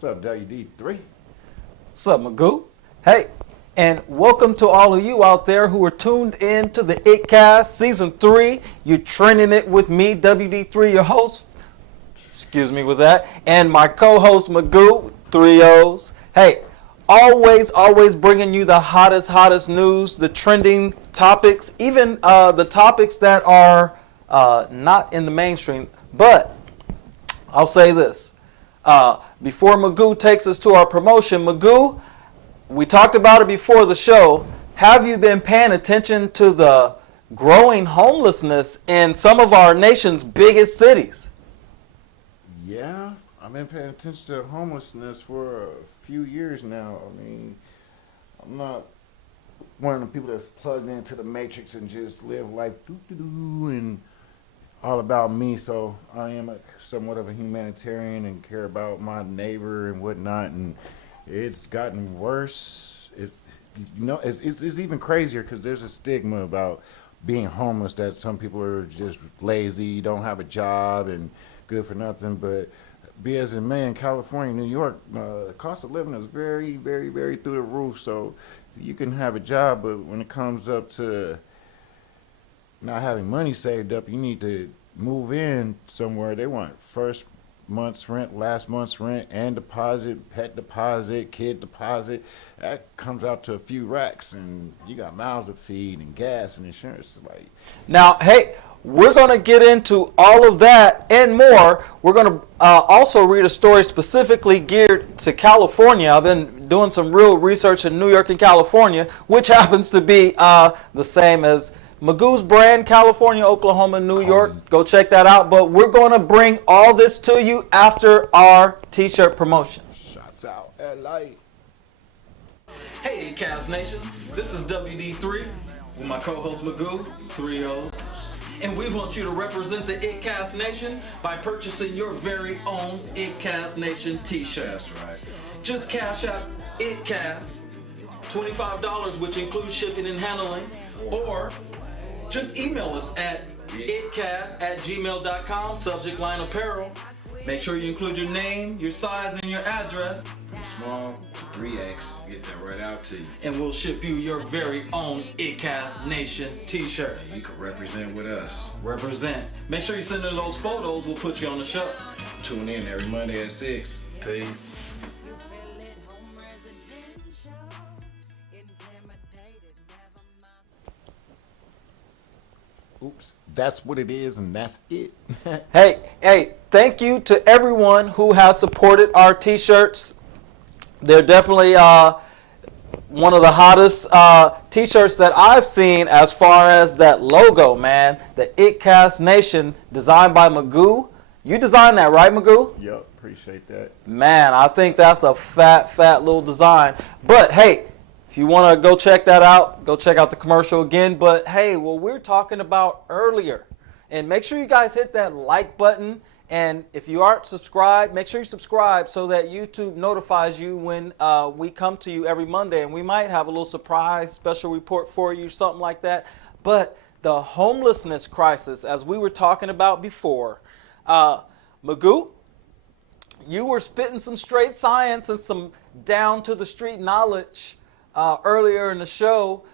What's up, WD3? What's up, Magoo? Hey, and welcome to all of you out there who are tuned in to the Iittcast Season 3. You're trending it with me, WD3, your host. Excuse me with that. And my co-host, Magoo, 3 O's. Hey, always bringing you the hottest news, the trending topics, even the topics that are not in the mainstream. But I'll say this. Before Magoo takes us to our promotion, Magoo, we talked about it before the show. Have you been paying attention to the growing homelessness in some of our nation's biggest cities? Yeah, I've been paying attention to homelessness for a few years now. I mean, I'm not one of the people that's plugged into the matrix and just live life doo-doo-doo and all about me. So I am somewhat of a humanitarian and care about my neighbor and whatnot. And it's gotten worse. It's even crazier because there's a stigma about being homeless, that some people are just lazy, don't have a job, and good for nothing. But as in man, California, New York, the cost of living is very, very, very through the roof. So you can have a job, but when it comes up to not having money saved up, you need to move in somewhere. They want first month's rent, last month's rent, and deposit, pet deposit, kid deposit. That comes out to a few racks, and you got mouths to feed and gas and insurance. Now, hey, we're going to get into all of that and more. We're going to also read a story specifically geared to California. I've been doing some real research in New York and California, which happens to be the same as Magoo's brand, California, Oklahoma, New York. Go check that out. But we're going to bring all this to you after our t-shirt promotion. Shots out, LA. Hey, Iittcast Nation. This is WD3 with my co-host Magoo, 3 O's. And we want you to represent the Iittcast Nation by purchasing your very own Iittcast Nation t-shirt. That's right. Just cash out Iittcast, $25, which includes shipping and handling, or just email us at iittcast@gmail.com, subject line apparel. Make sure you include your name, your size, and your address. From small to 3X, get that right out to you. And we'll ship you your very own Iittcast Nation t-shirt. You can represent with us. Represent. Make sure you send in those photos. We'll put you on the show. Tune in every Monday at 6. Peace. Oops, that's what it is, and that's it. Hey, thank you to everyone who has supported our t-shirts. They're definitely one of the hottest t-shirts that I've seen as far as that logo, man. The Iittcast Nation, designed by Magoo. You designed that, right, Magoo? Yup, appreciate that. Man, I think that's a fat little design. But hey, if you want to go check that out, go check out the commercial again. But hey, what we're talking about earlier, and make sure you guys hit that like button. And if you aren't subscribed, make sure you subscribe so that YouTube notifies you when we come to you every Monday. And we might have a little surprise special report for you, something like that. But the homelessness crisis, as we were talking about before, Magoo, you were spitting some straight science and some down to the street knowledge earlier in the show,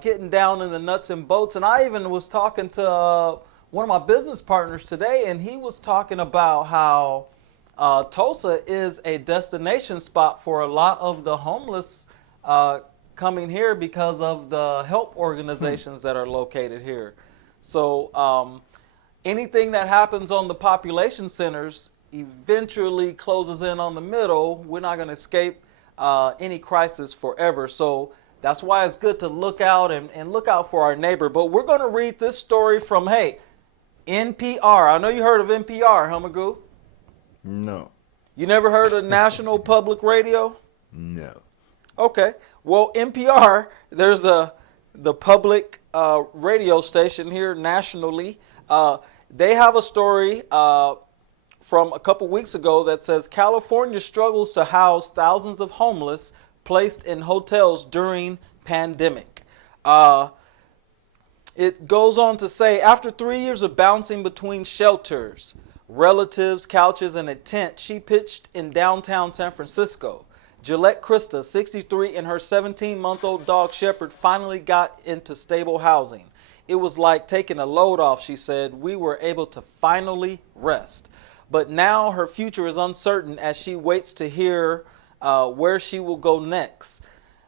getting down in the nuts and bolts. And I even was talking to one of my business partners today, and he was talking about how Tulsa is a destination spot for a lot of the homeless coming here because of the help organizations that are located here. So anything that happens on the population centers eventually closes in on the middle. We're not going to escape any crisis forever. So that's why it's good to look out and look out for our neighbor. But we're going to read this story from, NPR. I know you heard of NPR, huh, Magoo? No. You never heard of National Public Radio? No. Okay. Well, NPR, there's the public radio station here nationally. They have a story from a couple weeks ago that says California struggles to house thousands of homeless placed in hotels during pandemic. It goes on to say, after 3 years of bouncing between shelters, relatives, couches, and a tent, she pitched in downtown San Francisco. Gillette Krista, 63, and her 17-month-old dog Shepherd finally got into stable housing. It was like taking a load off, she said. We were able to finally rest. But now her future is uncertain as she waits to hear where she will go next.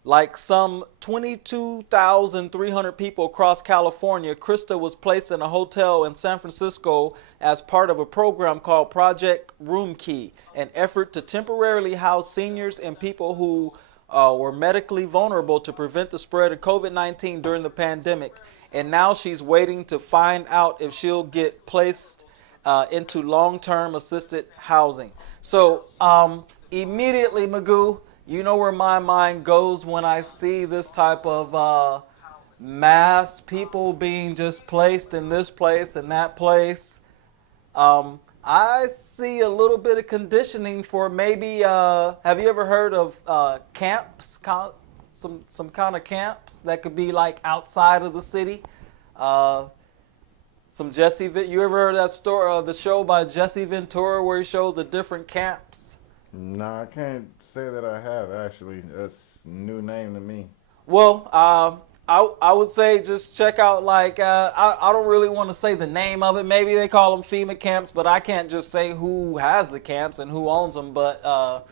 Like some 22,300 people across California, Krista was placed in a hotel in San Francisco as part of a program called Project Room Key, an effort to temporarily house seniors and people who were medically vulnerable to prevent the spread of COVID-19 during the pandemic. And now she's waiting to find out if she'll get placed into long-term assisted housing. So immediately, Magoo, you know where my mind goes when I see this type of mass people being just placed in this place and that place. I see a little bit of conditioning for maybe, have you ever heard of camps, some kind of camps that could be like outside of the city? You ever heard of that story, the show by Jesse Ventura where he showed the different camps? No, I can't say that I have, actually. That's a new name to me. Well, I would say just check out, like, I don't really want to say the name of it. Maybe they call them FEMA camps, but I can't just say who has the camps and who owns them. But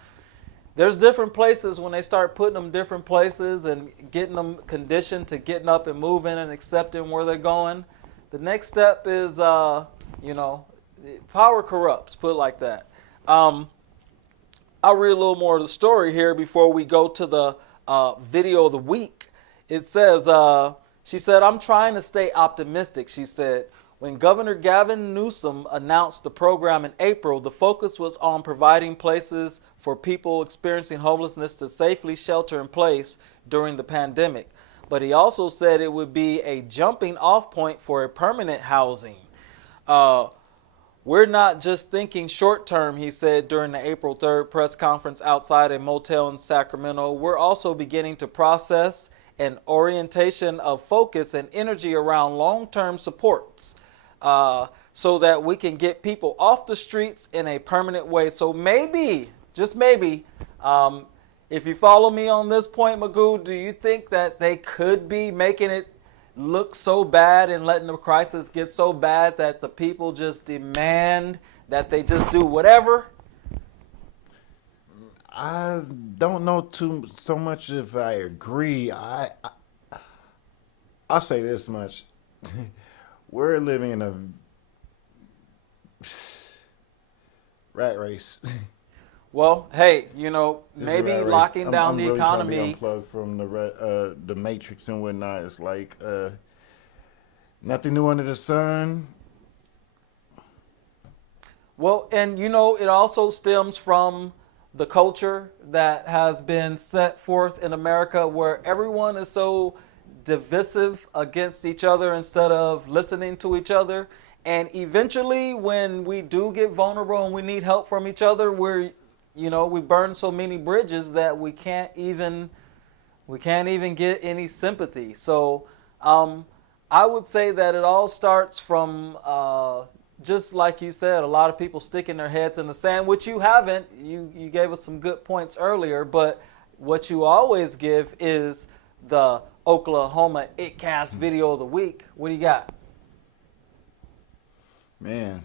there's different places when they start putting them different places and getting them conditioned to getting up and moving and accepting where they're going. The next step is, power corrupts, put it like that. I'll read a little more of the story here before we go to the video of the week. It says, she said, I'm trying to stay optimistic, she said. When Governor Gavin Newsom announced the program in April, the focus was on providing places for people experiencing homelessness to safely shelter in place during the pandemic. But he also said it would be a jumping off point for a permanent housing. We're not just thinking short term, he said during the April 3rd press conference outside a motel in Sacramento. We're also beginning to process an orientation of focus and energy around long-term supports so that we can get people off the streets in a permanent way. So maybe, just maybe, if you follow me on this point, Magoo, do you think that they could be making it look so bad and letting the crisis get so bad that the people just demand that they just do whatever? I don't know so much if I agree. I'll say this much. We're living in a rat race. Well, hey, maybe locking down the really economy. Trying to be unplugged from the Matrix and whatnot. It's like nothing new under the sun. Well, and it also stems from the culture that has been set forth in America where everyone is so divisive against each other instead of listening to each other. And eventually when we do get vulnerable and we need help from each other, we burn so many bridges that we can't even get any sympathy. So I would say that it all starts from just like you said, a lot of people sticking their heads in the sand, which you haven't. You gave us some good points earlier, but what you always give is the Oklahoma Iittcast video of the week. What do you got? Man,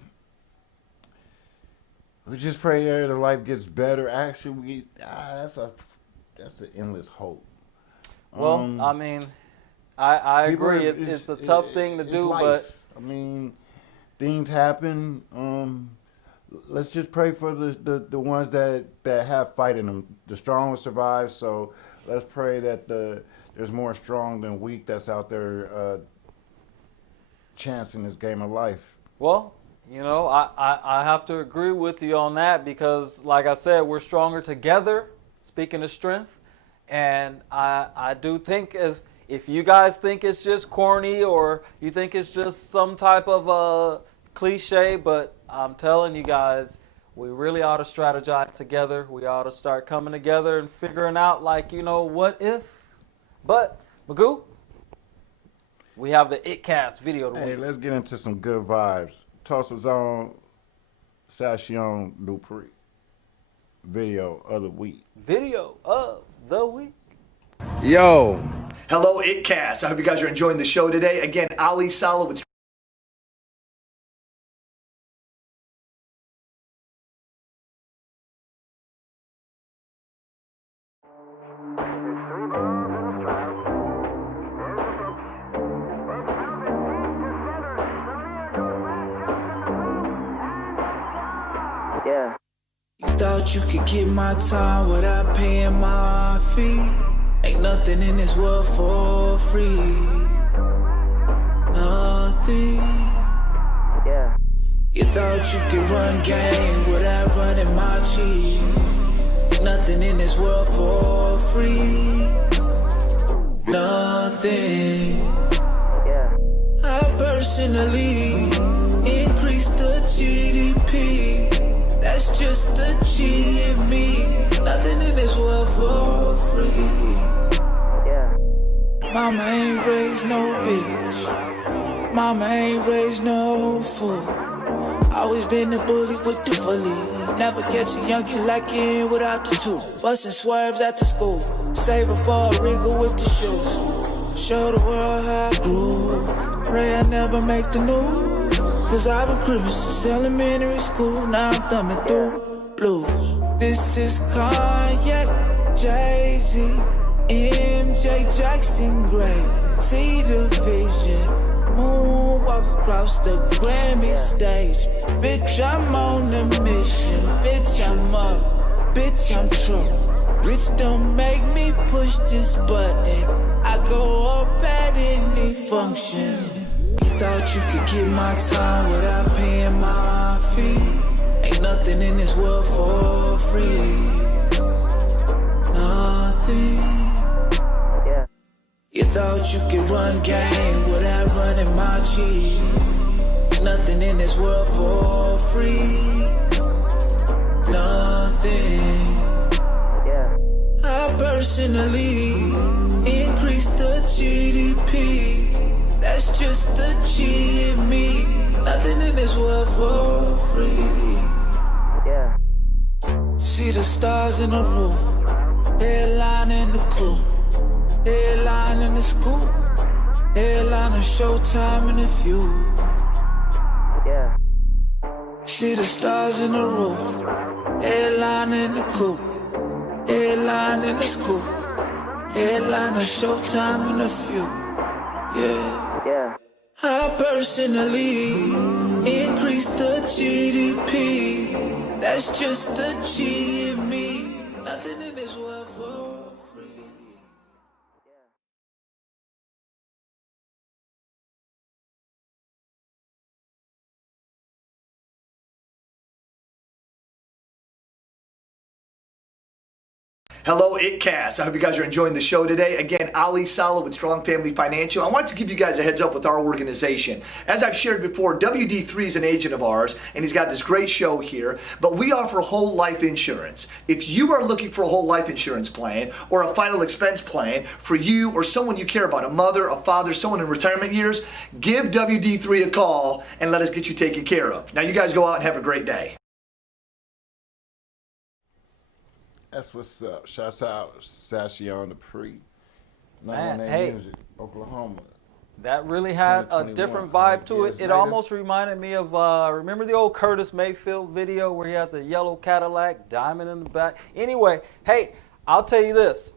we just pray that the life gets better. Actually, that's an endless hope. Well, I mean, I agree. It's a tough thing to do, life. But I mean, things happen. Let's just pray for the ones that have fight in them. The strong will survive. So let's pray that there's more strong than weak that's out there chancing this game of life. Well, I have to agree with you on that because, like I said, we're stronger together, speaking of strength. And I do think if you guys think it's just corny or you think it's just some type of a cliche, but I'm telling you guys, we really ought to strategize together. We ought to start coming together and figuring out, what if. But, Magoo, we have the Iittcast video to Hey, let's get into some good vibes. Toss us on Sashion Dupree. Video of the week. Video of the week. Yo. Hello, Iittcast. I hope you guys are enjoying the show today. Again, Ali Saleh with Yeah. You thought you could get my time without paying my fee. Ain't nothing in this world for free. Nothing. Yeah. You thought you could run game without running my cheese. Ain't nothing in this world for free. Nothing. Yeah. I personally increased the GDP. That's just the G in me. Nothing in this world for free. Yeah. Mama ain't raised no bitch. Mama ain't raised no fool. Always been a bully with the fully. Never catch a youngin' like in without the two. Bustin' swerves after school. Saving for a wrinkle with the shoes. Show the world how I grew. Pray I never make the news. Cause I've been crippin' since elementary school. Now I'm thumbing through blues. This is Kanye, Jay-Z, MJ, Jackson, Gray. See the vision, moonwalk across the Grammy stage. Bitch, I'm on a mission. Bitch, I'm up. Bitch, I'm true. Rich don't make me push this button. I go up at any function. You thought you could get my time without paying my fee. Ain't nothing in this world for free. Nothing. Yeah. You thought you could run game without running my cheese. Nothing in this world for free. Nothing. Yeah. I personally increased the GDP. That's just the G in me. Nothing in this world for free. Yeah. See the stars in the roof. Headline in the coupe. Headline in the scoop. Headline of Showtime in the few. Yeah. See the stars in the roof. Headline in the coupe. Headline in the scoop. Headline of Showtime in the few. Yeah. Yeah. I personally increased the GDP. That's just the G in me. Nothing in this world for free. Hello, Iittcast. I hope you guys are enjoying the show today. Again, Ali Saleh with Strong Family Financial. I wanted to give you guys a heads up with our organization. As I've shared before, WD3 is an agent of ours, and he's got this great show here, but we offer whole life insurance. If you are looking for a whole life insurance plan or a final expense plan for you or someone you care about, a mother, a father, someone in retirement years, give WD3 a call and let us get you taken care of. Now, you guys go out and have a great day. That's what's up. Shouts out Sashion Dupree. Man, 918 hey. Music, Oklahoma. That really had a 2021, different vibe to 100 it. years It later. almost reminded me of, remember the old Curtis Mayfield video where he had the yellow Cadillac, diamond in the back? Anyway, hey, I'll tell you this.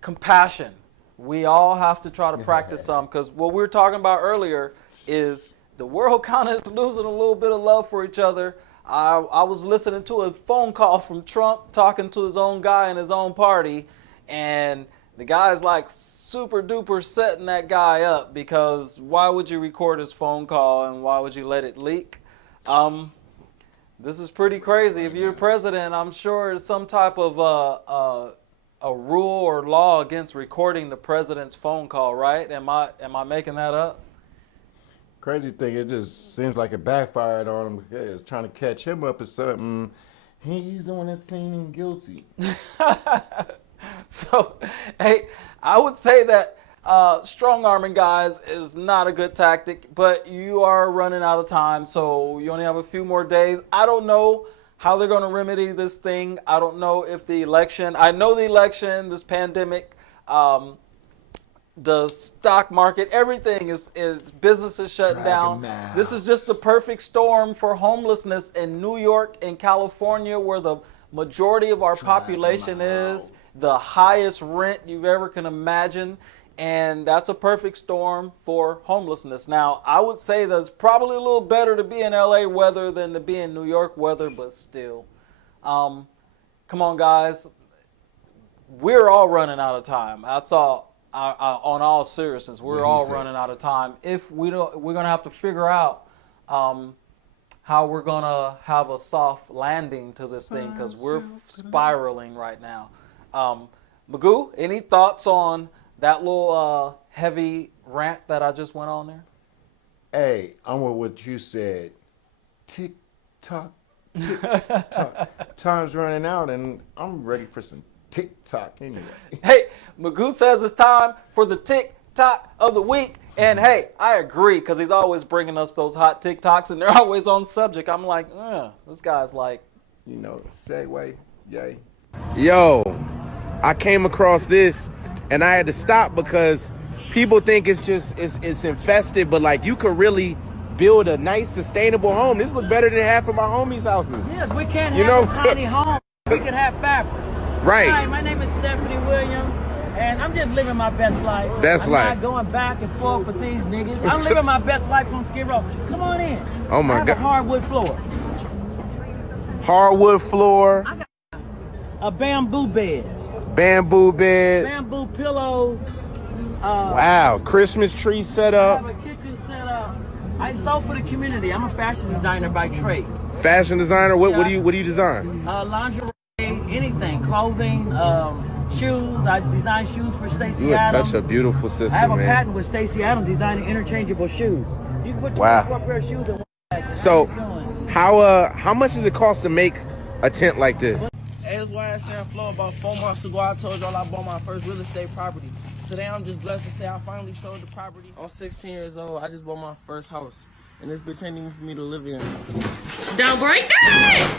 Compassion. We all have to try to practice some, because what we were talking about earlier is the world kind of is losing a little bit of love for each other. I was listening to a phone call from Trump talking to his own guy in his own party, and the guy's like super duper setting that guy up, because why would you record his phone call and why would you let it leak? This is pretty crazy. If you're president, I'm sure there's some type of a rule or law against recording the president's phone call, right? Am I making that up? Crazy thing, it just seems like it backfired on him because trying to catch him up or something. He's the one that seen him guilty. So, hey, I would say that strong arming guys is not a good tactic, but you are running out of time, so you only have a few more days. I don't know how they're going to remedy this thing. I don't know if the election, this pandemic, the stock market, everything is business is shutting down. This is just the perfect storm for homelessness in New York and California, where the majority of our population is, the highest rent you've ever can imagine. And that's a perfect storm for homelessness. Now, I would say that it's probably a little better to be in LA weather than to be in New York weather, but still. Come on, guys. We're all running out of time. That's all. On all seriousness, we're all running out of time. If we don't, we're going to have to figure out how we're going to have a soft landing to this thing, because we're spiraling right now. Magoo, any thoughts on that little heavy rant that I just went on there? Hey, I'm with what you said. Tick tock, tick tock. Time's running out, and I'm ready for some TikTok anyway. Hey, Magoo says it's time for the TikTok of the week. And hey, I agree, because he's always bringing us those hot TikToks, and they're always on subject. I'm like, this guy's like, segue, yay. Yo, I came across this and I had to stop because people think it's infested, but like you could really build a nice sustainable home. This looks better than half of my homies' houses. Yes, we can't have a tiny home. We can have fabric. Right. Hi, my name is Stephanie Williams, and I'm just living my best life. I'm not going back and forth with these niggas. I'm living my best life on Skid Row. Come on in. Oh my God. I have a hardwood floor. Hardwood floor. I got a bamboo bed. Bamboo bed. Bamboo pillows. Wow, Christmas tree set I up. have a kitchen set up. I sew for the community. I'm a fashion designer by trade. Fashion designer. What do you design? Lingerie, anything, clothing, shoes. I design shoes for Stacey You are Adams. such a beautiful sister, I have a man. patent with Stacey Adams designing interchangeable shoes. You can put 24 Wow. pair of shoes in one bag. So, how much does it cost to make a tent like this? Hey, it's YSN Flow. About 4 months ago, I told y'all I bought my first real estate property. Today, I'm just blessed to say I finally sold the property. I'm 16 years old. I just bought my first house. And this bitch ain't even for me to live in. Don't break that!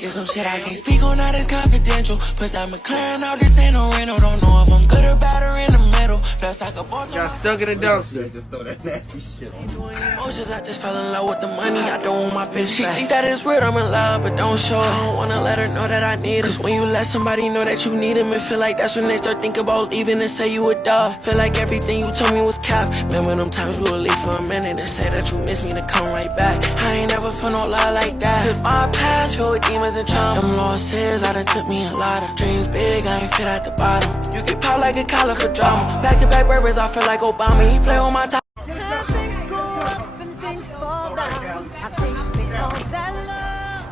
There's some shit I can't speak on, that is confidential. Put that McLaren out, this ain't no rental. Don't know if I'm good or bad or in the middle. That's like a boss. Got stuck in a dumpster. Just throw that nasty shit on. Emotions, I just fell in love with the money. I don't want my bitch. She think that it's weird, I'm in love, but don't show. I don't wanna let her know that I need her. Cause when you let somebody know that you need them, it feel like that's when they start thinking about leaving and say you a dog. Feel like everything you told me was cap. Remember them times we would leave for a minute and say that you miss me to come right back. I ain't never felt no lie like that. Cause my past filled with demons and trauma. Them losses, I done took me a lot of dreams big, I ain't fit at the bottom. You get popped like a collar for drama. Back to back burgers, I feel like Obama. He play on my top. Things go up and things fall down. I think they call that love.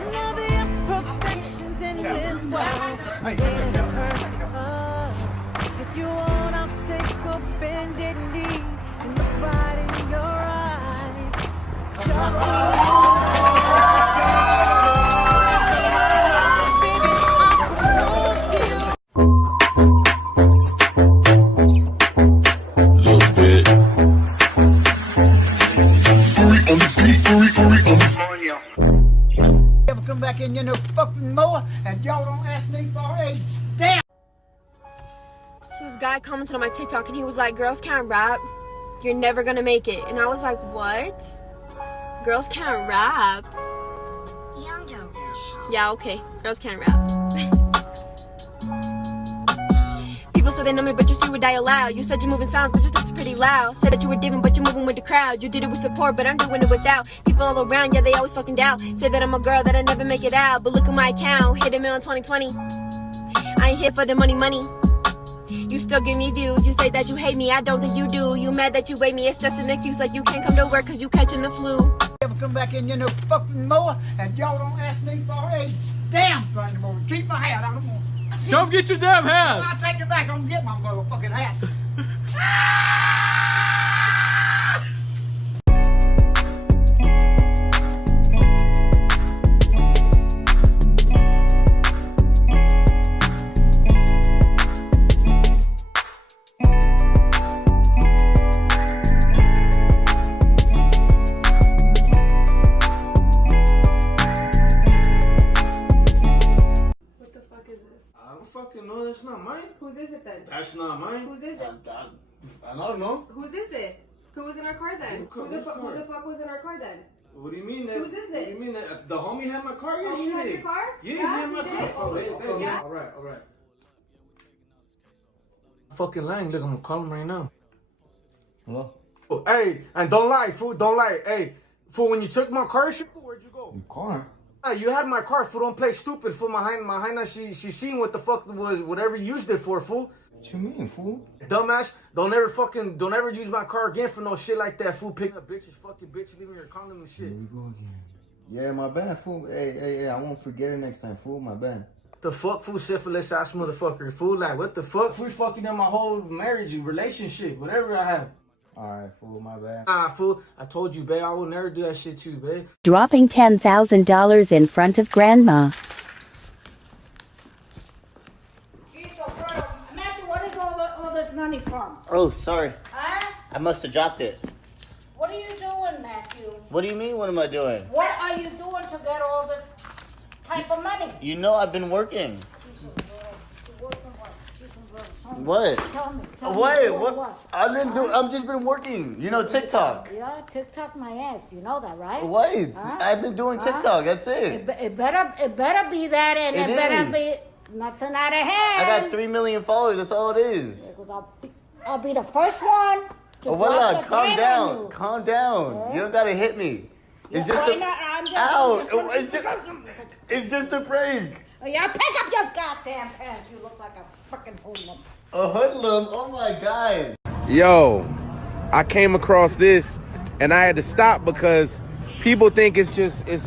And all the imperfections in this world made it perfect us. If you want, I'll take a bended knee and look right in your eyes. Just so you ever come back in your fucking mower and y'all don't ask me for a damn. So this guy commented on my TikTok and he was like, girls can't rap, you're never gonna make it. And I was like, what? Girls can't rap? Yeah, okay, girls can't rap. People say they know me, but you see would die aloud. You said you're moving silence, but your steps are pretty loud. Said that you were diving, but you're moving with the crowd. You did it with support, but I'm doing it without. People all around, yeah, they always fucking doubt. Say that I'm a girl, that I never make it out. But look at my account, hit a million in 2020. I ain't here for the money. You still give me views, you say that you hate me, I don't think you do. You mad that you weigh me, it's just an excuse like you can't come to work cause you catching the flu. Ever come back in your fucking mower and y'all don't ask me for a damn thing anymore. Keep my hat, I don't want. Don't get your damn hat! I'll take it back, I'm gonna get my motherfucking hat. is it? I don't know. Whose is it? Who was in our car then? Who the fuck was in our car then? What do you mean? Whose is What this? do you mean that the homie had my car? Oh, Yeah, he had your car? Yeah, Yeah, he had my he car. did? Oh, wait, Yeah. all right. Fucking lying. Look, I'm gonna call him right now. Hello? Oh, hey, and don't lie, fool. Don't lie. Hey, fool, when you took my car, shit, where'd you go? Your car? You had my car, fool. Don't play stupid, fool. My hyena, she seen what the fuck was, whatever you used it for, fool. What you mean, fool? Dumbass, don't ever use my car again for no shit like that, fool. Picking up bitches, fucking bitch, leaving your condom and shit. Here we go again. Yeah, my bad, fool. Hey, I won't forget it next time, fool. My bad. The fuck, fool, syphilis ass motherfucker, fool. Like, what the fuck? Fool, fucking in my whole marriage, relationship, whatever I have. Alright, fool, my bad. Nah, fool, I told you, babe, I will never do that shit to you, babe. Dropping $10,000 in front of Grandma. Matthew, what is all this money from? Oh, sorry. Huh? I must have dropped it. What are you doing, Matthew? What do you mean, what am I doing? What are you doing to get all this type of money? You know I've been working. What? Tell me. Wait, what? I've just been working. You know TikTok. Yeah, TikTok my ass. You know that, right? Wait, Huh? I've been doing TikTok. That's it. It better be that, and it better be nothing out of hand. I got 3 million followers. That's all it is. I'll be the first one. Oh, voila, calm down. Calm down. Yeah. You don't gotta hit me. It's just It's just a prank. Oh, yeah, pick up your goddamn pants. You look like a freaking hoodlum. A hoodlum? Oh my god. Yo, I came across this and I had to stop because people think it's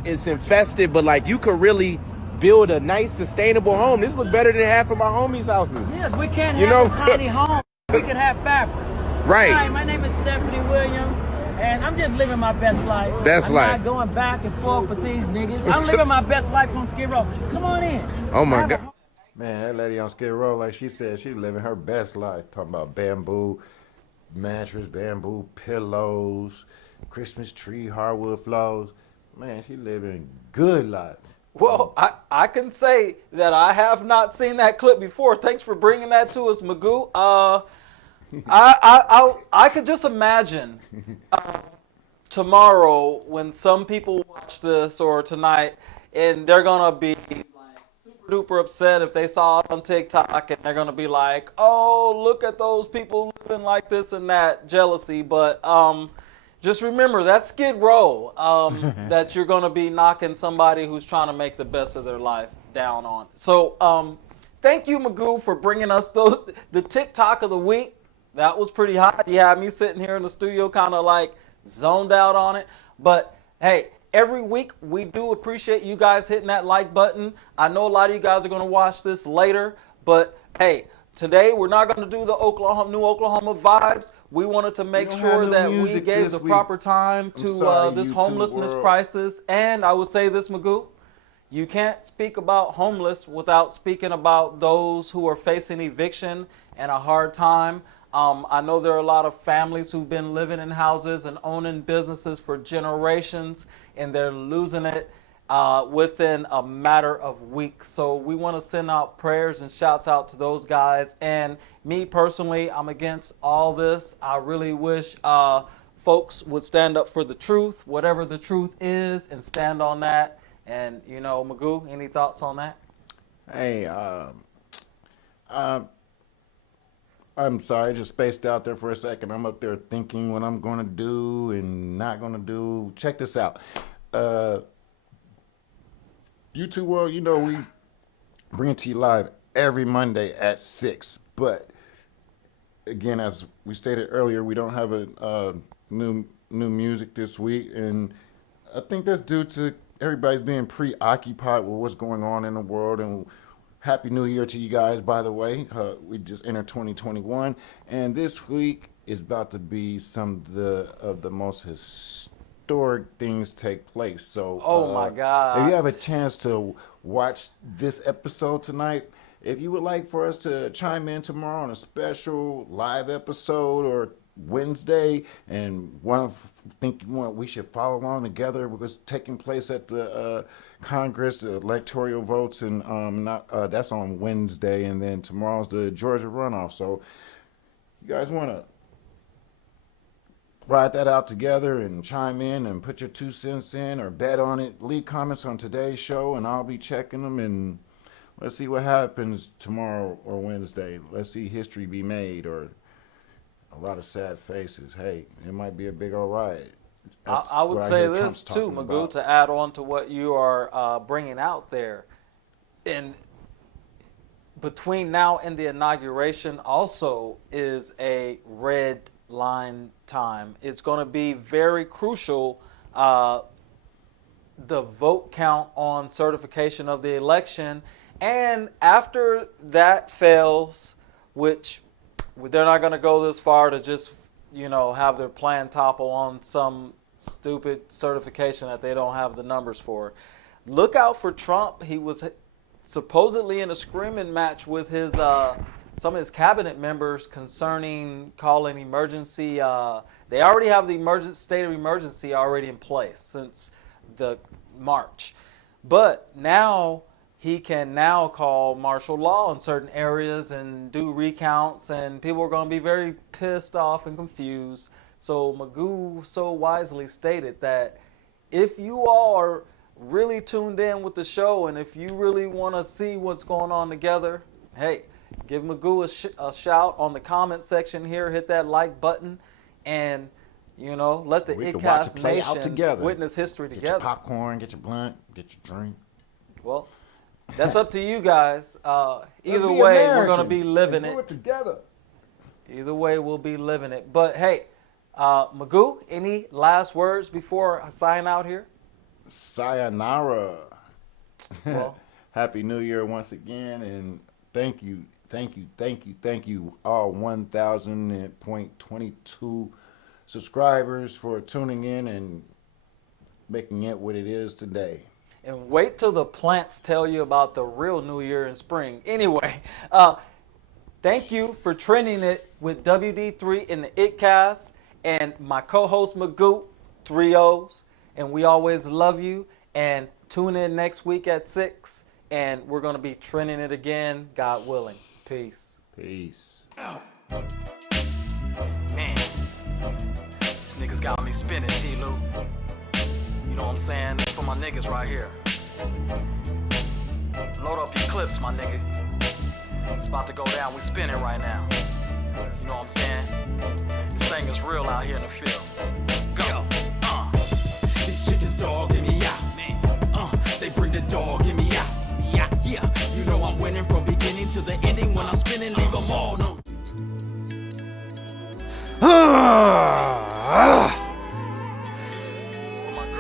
infested, but like you could really build a nice sustainable home. This looks better than half of my homies' houses. Yes, we can't have a tiny home. We can have fabric. Right. Hi, my name is Stephanie Williams, and I'm just living my best life. Best life. I'm not going back and forth with these niggas. I'm living my best life on Skid Row. Come on in. Oh my god. Man, that lady on Skid Row, like she said, she's living her best life. Talking about bamboo mattress, bamboo pillows, Christmas tree, hardwood floors. Man, she living good life. Well, I can say that I have not seen that clip before. Thanks for bringing that to us, Magoo. I could just imagine tomorrow when some people watch this or tonight, and they're gonna be like super duper upset if they saw it on TikTok, and they're gonna be like, "Oh, look at those people living like this and that," jealousy. But just remember that's Skid Row that you're gonna be knocking somebody who's trying to make the best of their life down on. So thank you, Magoo, for bringing us the TikTok of the week. That was pretty hot. You had me sitting here in the studio kind of like zoned out on it. But hey, every week we do appreciate you guys hitting that like button. I know a lot of you guys are going to watch this later. But hey, today we're not going to do the new Oklahoma vibes. We wanted to make sure that we gave the proper time to this homelessness crisis. And I would say this, Magoo. You can't speak about homeless without speaking about those who are facing eviction and a hard time. I know there are a lot of families who've been living in houses and owning businesses for generations, and they're losing it within a matter of weeks. So we want to send out prayers and shouts out to those guys. And me personally, I'm against all this. I really wish folks would stand up for the truth, whatever the truth is, and stand on that. And, you know, Magoo, any thoughts on that? Hey, I'm sorry, I just spaced out there for a second. I'm up there thinking what I'm going to do and not going to do. Check this out. YouTube World, you know, we bring it to you live every Monday at 6. But, again, as we stated earlier, we don't have a new music this week. And I think that's due to everybody's being preoccupied with what's going on in the world. And Happy New Year to you guys, by the way. We just entered 2021, and this week is about to be some of the most historic things take place. So, oh my God! If you have a chance to watch this episode tonight, if you would like for us to chime in tomorrow on a special live episode or Wednesday, and we should follow along together because it's taking place at the Congress, the electoral votes, and that's on Wednesday, and then tomorrow's the Georgia runoff. So You guys want to write that out together and chime in and put your 2 cents in or bet on it? Leave comments on today's show, and I'll be checking them, and let's see what happens tomorrow or Wednesday. Let's see history be made or a lot of sad faces. Hey, it might be a big old riot. I would say this too, Magoo, to add on to what you are bringing out there. And between now and the inauguration also is a red line time. It's going to be very crucial, the vote count on certification of the election. And after that fails, which they're not going to go this far to just, have their plan topple on some stupid certification that they don't have the numbers for. Look out for Trump. He was supposedly in a screaming match with his some of his cabinet members concerning calling emergency. They already have the state of emergency already in place since the March. But now he can now call martial law in certain areas and do recounts, and people are going to be very pissed off and confused. So Magoo so wisely stated that if you all are really tuned in with the show and if you really want to see what's going on together, hey, give Magoo a shout on the comment section here. Hit that like button and, let the Iittcast Nation witness history together. Get your popcorn, get your blunt, get your drink. Well, that's up to you guys. Either way, we're going to be living it. Do it together. Either way, we'll be living it. But hey, Magoo, any last words before I sign out here? Sayonara. Well, Happy New Year once again, and thank you all 1,000.22 subscribers for tuning in and making it what it is today. And wait till the plants tell you about the real New Year in spring. Anyway, thank you for trending it with WD3 in the Iittcast and my co-host Magoo, 3 O's. And we always love you. And tune in next week at 6. And we're going to be trending it again, God willing. Peace. Peace. Man, these niggas got me spinning, T-Lou. You know what I'm saying? This for my niggas right here. Load up your clips, my nigga. It's about to go down. We spinning right now. You know what I'm saying? This thing is real out here in the field. Go. These chickens dogging me out, man. They bring the dog in me out. Yeah. You know I'm winning from beginning to the ending. When I'm spinning, leave them all no.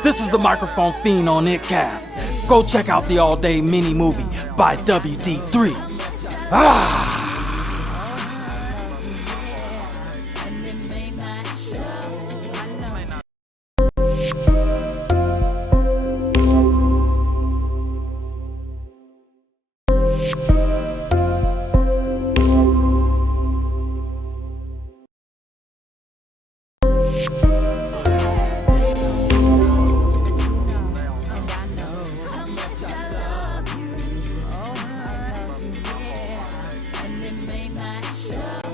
This is the Microphone Fiend on Iittcast. Go check out the All Day Mini Movie by WD3. Show.